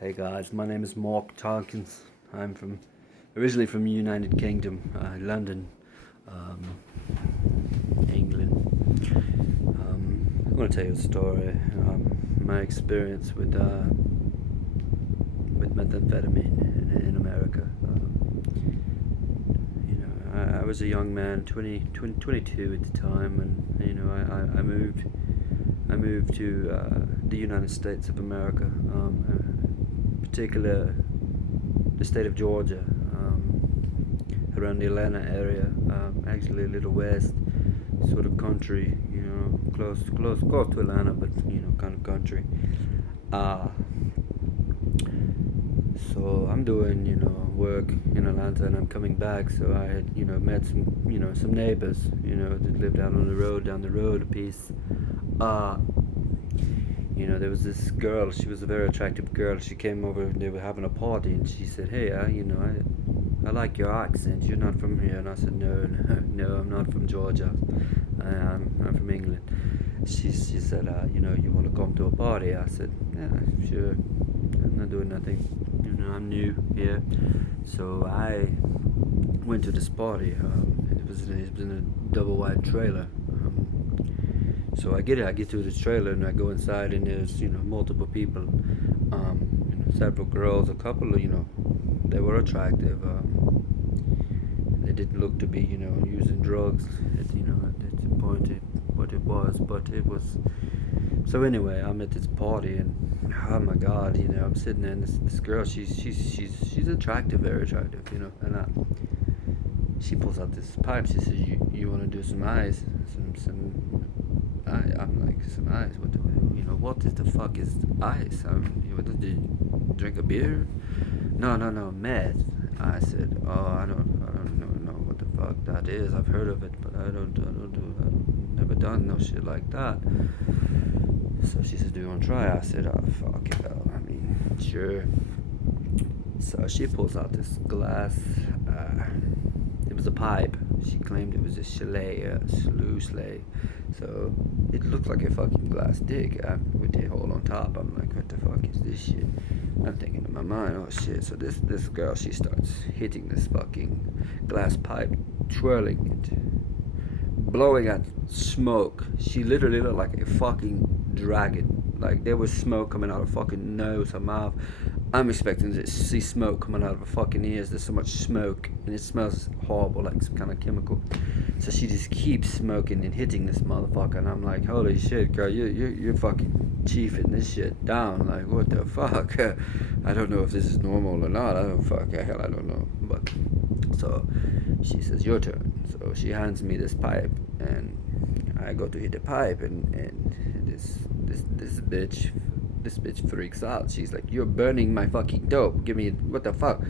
Hey guys, my name is Mark Tompkins. I'm originally from United Kingdom, London, um, England. I'm going to tell you a story. My experience with methamphetamine in America. I was a young man, 22 at the time, and I moved to the United States of America, in particular the state of Georgia, around the Atlanta area, actually a little west, sort of country, close to Atlanta, but kind of country. Uh, so I'm doing, work in Atlanta, and I'm coming back. So I had, met some neighbors, that lived down the road a piece. Uh, there was this girl. She was a very attractive girl. She came over. They were having a party, and she said, "Hey, I like your accent. You're not from here." And I said, "No, no, no, I'm not from Georgia. I'm from England." She said, "You want to come to a party?" I said, "Yeah, sure. I'm not doing nothing. I'm new here." So I went to this party. It was in a double wide trailer. So I get to the trailer and I go inside, and there's multiple people, several girls, a couple of they were attractive. They didn't look to be using drugs at the point what it was, but it was. So anyway, I'm at this party, and oh my God, I'm sitting there, and this girl, she's attractive, very attractive, and she pulls out this pipe. She says, "You want to do some ice, some." I'm like, some ice. What is the fuck is ice? Did you drink a beer? No, meth. I said, oh, I don't know what the fuck that is. I've heard of it, but I never done no shit like that. So she said, "Do you want to try?" I said, "Oh, fuck it. I mean, sure." So she pulls out this glass. It was a pipe. She claimed it was a sleigh. So it looked like a fucking glass dick with the hole on top. I'm like, what the fuck is this shit? I'm thinking in my mind, oh shit. So this girl, she starts hitting this fucking glass pipe, twirling it, blowing out smoke. She literally looked like a fucking dragon. Like there was smoke coming out of fucking nose, her mouth. I'm expecting to see smoke coming out of her fucking ears. There's so much smoke, and it smells horrible, like some kind of chemical. So she just keeps smoking and hitting this motherfucker, and I'm like, holy shit, girl, you're fucking chiefing this shit down. Like, what the fuck? I don't know if this is normal or not. I don't know. But so she says, your turn. So she hands me this pipe, and I go to hit the pipe, and this bitch freaks out. She's like, "You're burning my fucking dope. Give me what the fuck?"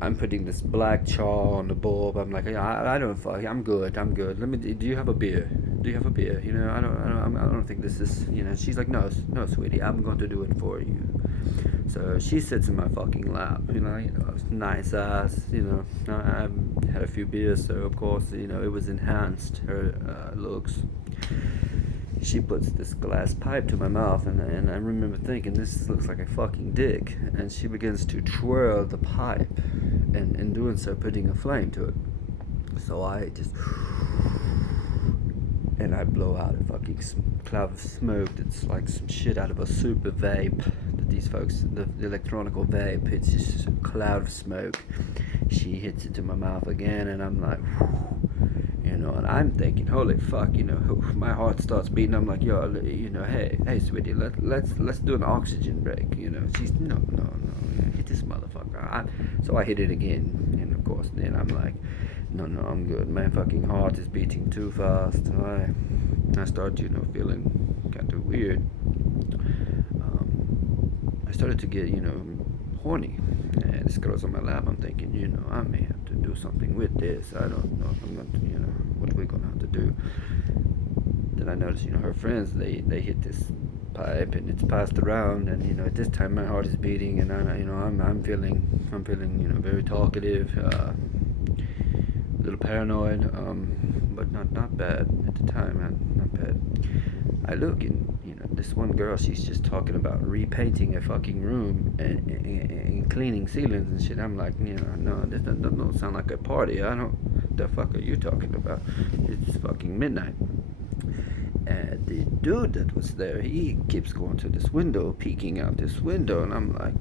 I'm putting this black char on the bulb. I'm like, I don't fuck. I'm good. Let me. Do you have a beer? Do you have a beer? I don't think this is. She's like, no, sweetie. I'm going to do it for you. So she sits in my fucking lap. Nice ass. I had a few beers, so of course, it was enhanced her looks. She puts this glass pipe to my mouth, and I remember thinking, this looks like a fucking dick. And she begins to twirl the pipe, and in doing so, putting a flame to it. So I just, and I blow out a fucking cloud of smoke that's like some shit out of a super vape that these folks, the electronical vape, it's just a cloud of smoke. She hits it to my mouth again, and I'm like, and I'm thinking, holy fuck, my heart starts beating. I'm like, yo, hey, sweetie, let's do an oxygen break. She's no, hit this motherfucker. So I hit it again, and of course, then I'm like, no, I'm good. My fucking heart is beating too fast. I start, feeling kind of weird. I started to get, horny. And this girl's on my lap. I'm thinking, I may have to do something with this. I don't know if I'm going to, what we're going to have to do. Then I noticed, her friends, they hit this pipe, and it's passed around, and at this time my heart is beating, and I'm feeling very talkative, a little paranoid, but not bad at the time, not bad. I look, and this one girl, she's just talking about repainting a fucking room and cleaning ceilings and shit. I'm like, no, this don't sound like a party. I don't. The fuck are you talking about? It's fucking midnight. And the dude that was there, he keeps going to this window, peeking out this window, and I'm like,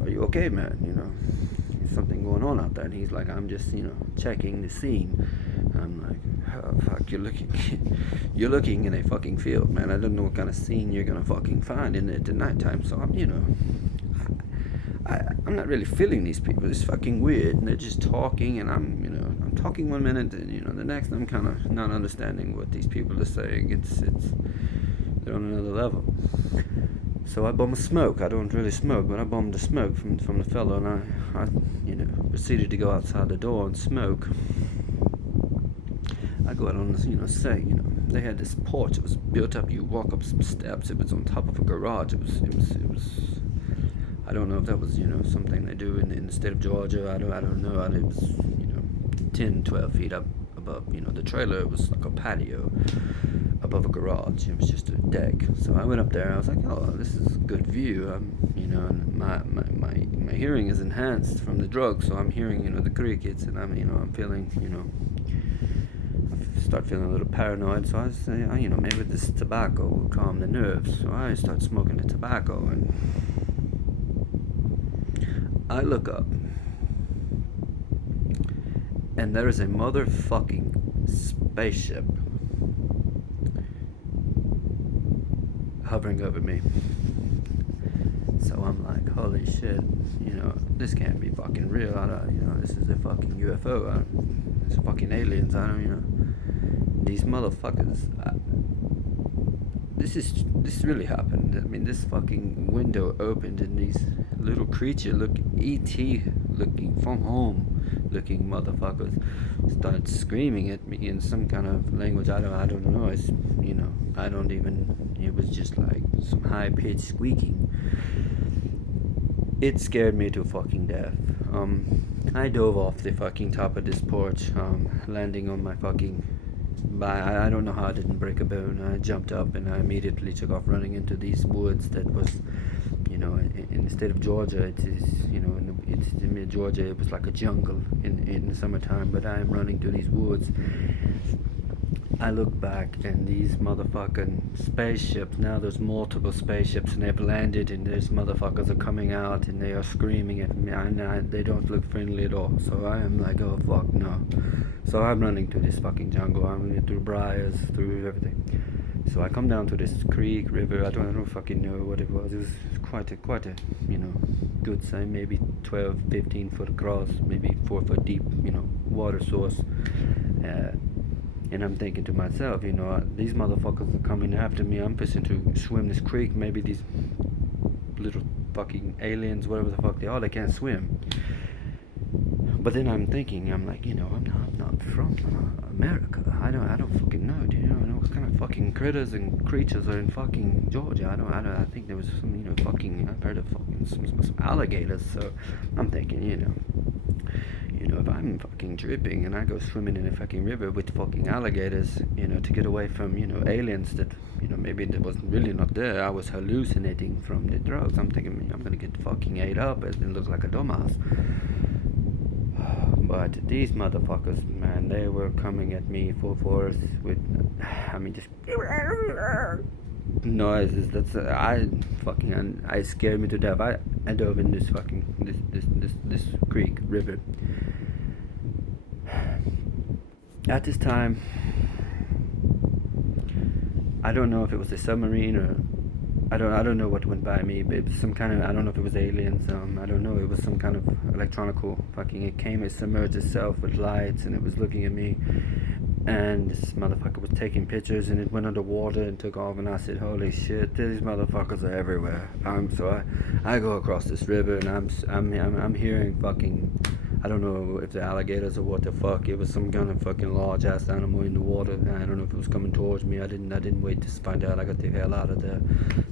"Are you okay, man? There's something going on out there." And he's like, "I'm just, checking the scene." I'm like, "Oh, fuck, you're looking in a fucking field, man. I don't know what kind of scene you're gonna fucking find in it at nighttime." So I'm not really feeling these people. It's fucking weird, and they're just talking, and I'm talking one minute, and the next I'm kind of not understanding what these people are saying. It's they're on another level. So I bum a smoke. I don't really smoke, but I bummed the smoke from the fellow, and I proceeded to go outside the door and smoke. I go out on this, they had this porch. It was built up. You walk up some steps. It was on top of a garage. It was. I don't know if that was, something they do in the state of Georgia. I don't know. It was, 10, 12 feet up above, the trailer. It was like a patio above a garage. It was just a deck. So I went up there. I was like, oh, this is a good view. And my hearing is enhanced from the drugs, so I'm hearing, the crickets, and I'm feeling, I start feeling a little paranoid. So I say, maybe this tobacco will calm the nerves. So I start smoking the tobacco, and I look up, and there is a motherfucking spaceship hovering over me. So I'm like, holy shit, this can't be fucking real. This is a fucking UFO. It's fucking aliens. These motherfuckers. This really happened. I mean, this fucking window opened, and these little creature E.T. looking from home looking motherfuckers started screaming at me in some kind of language I don't know. I don't even. It was just like some high pitched squeaking. It scared me to fucking death. I dove off the fucking top of this porch, landing on my fucking. I don't know how I didn't break a bone. I jumped up and I immediately took off running into these woods that was, in the state of Georgia, it is, it's in mid-Georgia, it was like a jungle in the summertime, but I am running to these woods. I look back, and these motherfucking spaceships, now there's multiple spaceships, and they've landed, and these motherfuckers are coming out, and they are screaming at me, and they don't look friendly at all. So I am like, oh fuck no. So I'm running to this fucking jungle. I'm running through briars, through everything. So I come down to this creek, river. I don't fucking know what it was. It was quite a good size, maybe 12, 15 foot across, maybe 4 foot deep, water source. And I'm thinking to myself, these motherfuckers are coming after me. I'm fixing to swim this creek. Maybe these little fucking aliens, whatever the fuck they are, they can't swim. But then I'm thinking, I'm like, I'm not from America. I don't fucking know. Do you know what kind of fucking critters and creatures are in fucking Georgia? I think there was some, I've heard of fucking some alligators. So I'm thinking, if I'm fucking dripping and I go swimming in a fucking river with fucking alligators, to get away from, aliens that, maybe that was really not there. I was hallucinating from the drugs. I'm thinking, I'm gonna get fucking ate up and look like a dumbass. But these motherfuckers, man, they were coming at me full force with, just noises. I scared me to death. I dove in this fucking this creek river. At this time, I don't know if it was a submarine or I don't know what went by me, but it was some kind of, I don't know if it was aliens. I don't know. It was some kind of electronical fucking. It came, it submerged itself with lights, and it was looking at me. And this motherfucker was taking pictures, and it went underwater and took off. And I said, "Holy shit, these motherfuckers are everywhere." So I go across this river, and I'm hearing fucking. I don't know if the alligators or what the fuck. It was some kind of fucking large ass animal in the water. I don't know if it was coming towards me. I didn't wait to find out. I got the hell out of there.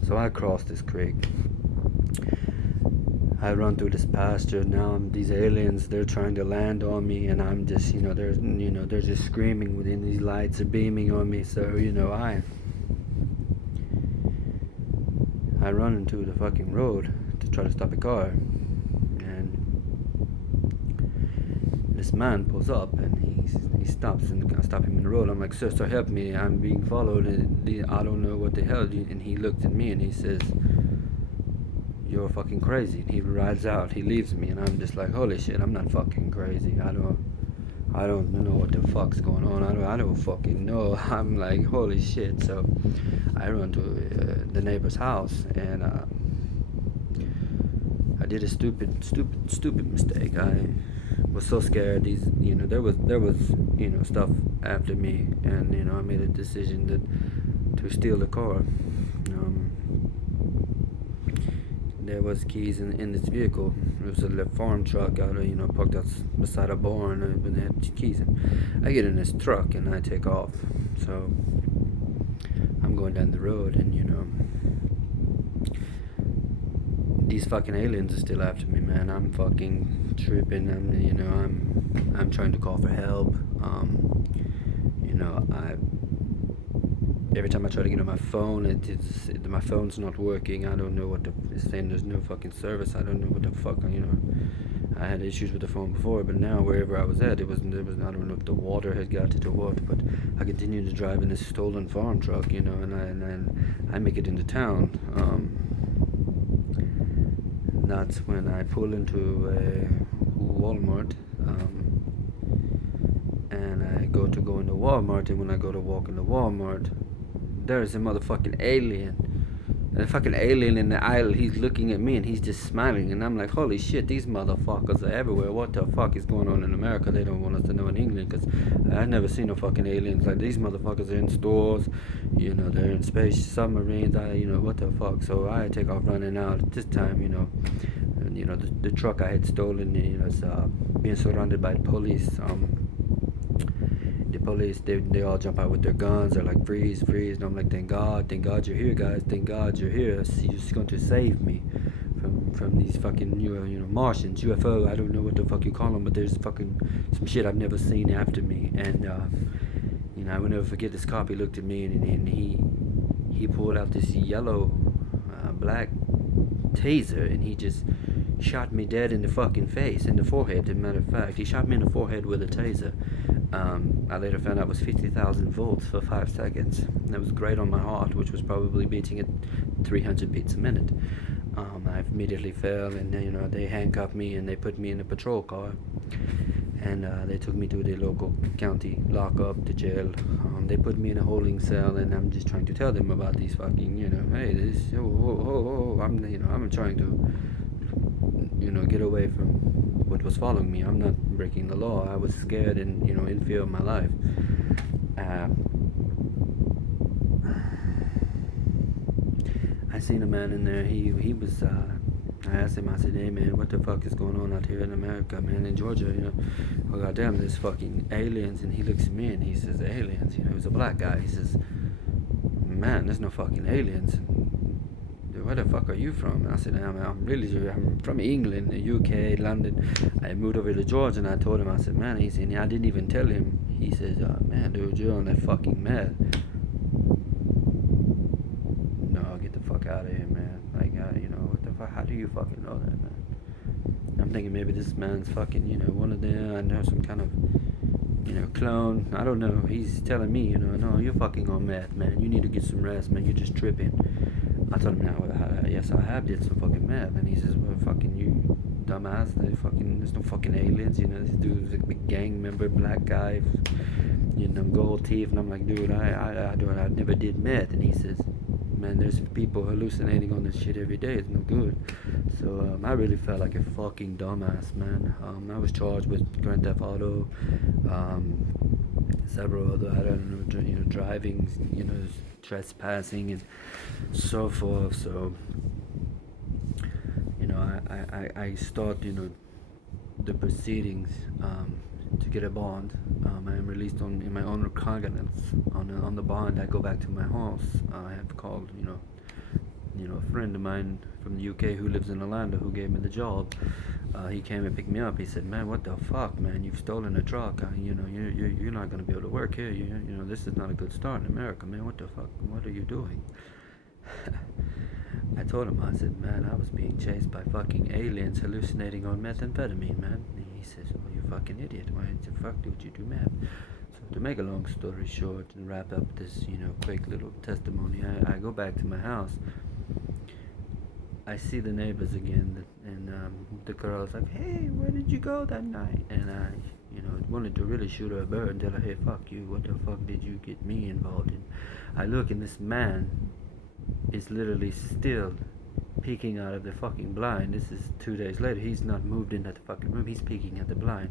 So I crossed this creek. I run through this pasture. Now these aliens, they're trying to land on me, and I'm just, they're just screaming within. These lights are beaming on me. So I run into the fucking road to try to stop a car, and this man pulls up and he stops, and I stop him in the road. I'm like, sir, help me, I'm being followed, I don't know what the hell. And he looked at me and he says, you're fucking crazy. And he rides out, he leaves me, and I'm just like, holy shit, I'm not fucking crazy. I don't know what the fuck's going on. I don't fucking know. I'm like, holy shit. So I run to the neighbor's house, and I did a stupid mistake. I was so scared. There was stuff after me, and I made a decision to steal the car. There was keys in this vehicle. It was a farm truck parked out beside a barn, and they had keys. And I get in this truck and I take off. So I'm going down the road, and these fucking aliens are still after me, man. I'm fucking tripping. I'm trying to call for help. I every time I try to get on my phone, my phone's not working. I don't know what it's saying. There's no fucking service. I don't know what the fuck. I had issues with the phone before, but now wherever I was at, there was I don't know if the water had got it or what. But I continue to drive in this stolen farm truck, and I make it into town. That's when I pull into a Walmart. And I go into Walmart, and when I go to walk into Walmart, there's a motherfucking alien. And a fucking alien in the aisle, he's looking at me and he's just smiling, and I'm like, holy shit, these motherfuckers are everywhere. What the fuck is going on in America? They don't want us to know in England, because I've never seen no fucking aliens. Like, these motherfuckers are in stores, they're in space submarines, what the fuck. So I take off running out. At this time, and, the truck I had stolen, is being surrounded by police. The police, they all jump out with their guns. They're like, freeze, and I'm like, thank God you're here, guys. Thank God you're here. You're just going to save me from these fucking Martians, UFO. I don't know what the fuck you call them, but there's fucking some shit I've never seen after me. And I will never forget this cop. He looked at me, and he pulled out this yellow black taser, and he just shot me dead in the fucking face, in the forehead. As a matter of fact, he shot me in the forehead with a taser. I later found out it was 50,000 volts for 5 seconds. That was great on my heart, which was probably beating at 300 beats a minute. I immediately fell, and they handcuffed me and they put me in a patrol car, and they took me to the local county lockup, to jail. They put me in a holding cell, and I'm just trying to tell them about these fucking, hey, this, I'm trying to, get away from what was following me. I'm not breaking the law. I was scared and, in fear of my life. I seen a man in there. He was, I asked him, I said, hey man, what the fuck is going on out here in America, man, in Georgia, Oh goddamn, there's fucking aliens. And he looks at me and he says, aliens, he's a black guy. He says, man, there's no fucking aliens. Where the fuck are you from? And I said, I'm from England, the UK, London. I moved over to Georgia, and I told him, I said, man, and I didn't even tell him. He says, man, dude, you're on that fucking meth. No, get the fuck out of here, man. Like, what the fuck? How do you fucking know that, man? I'm thinking maybe this man's fucking, one of them. I know, some kind of, clone. I don't know. He's telling me, no, you're fucking on meth, man. You need to get some rest, man. You're just tripping. I told him, now, yes, I have did some fucking meth. And he says, well, fucking you dumbass. There's no fucking aliens. This dude's a big gang member, black guy, gold teeth. And I'm like, dude, I never did meth. And he says, man, there's people hallucinating on this shit every day. It's no good. So I really felt like a fucking dumbass, man. I was charged with Grand Theft Auto, several other, I don't know, driving, trespassing and so forth. So I start the proceedings to get a bond. I am released in my own recognizance. On the bond, I go back to my house. I have called a friend of mine from the UK who lives in Orlando, who gave me the job. He came and picked me up. He said, man, what the fuck, man, you've stolen a truck. You're not going to be able to work here. This is not a good start in America, man. What the fuck, what are you doing? I told him, I said, man, I was being chased by fucking aliens hallucinating on methamphetamine, man. And he says, oh, you fucking idiot. Why the fuck would you do meth? So to make a long story short and wrap up this, quick little testimony, I go back to my house. I see the neighbors again, and the girl's like, hey, where did you go that night? And I, wanted to really shoot her a bird and tell her, hey, fuck you, what the fuck did you get me involved in? I look, and this man is literally still peeking out of the fucking blind. This is 2 days later. He's not moved into the fucking room. He's peeking at the blind.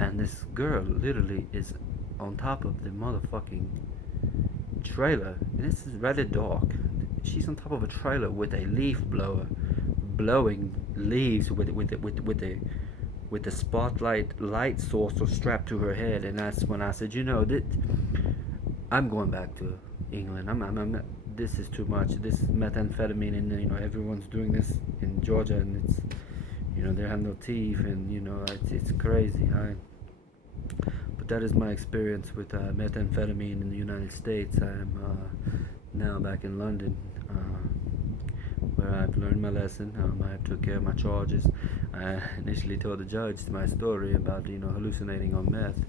And this girl literally is on top of the motherfucking trailer. This is rather dark. She's on top of a trailer with a leaf blower, blowing leaves with the spotlight light source strapped to her head. And that's when I said, I'm going back to England. I'm not, this is too much. This methamphetamine, and everyone's doing this in Georgia, and it's, they have no teeth, and it's crazy. But that is my experience with methamphetamine in the United States. I am now back in London, where I've learned my lesson. I took care of my charges. I initially told the judge my story about hallucinating on meth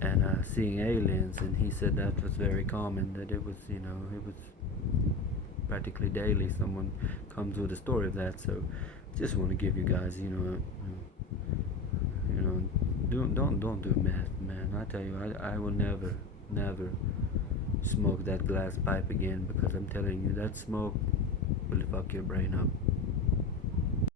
and seeing aliens, and he said that was very common. That it was practically daily someone comes with a story of that. So just want to give you guys don't do meth, man. I tell you, I will never smoke that glass pipe again, because I'm telling you, that smoke will fuck your brain up.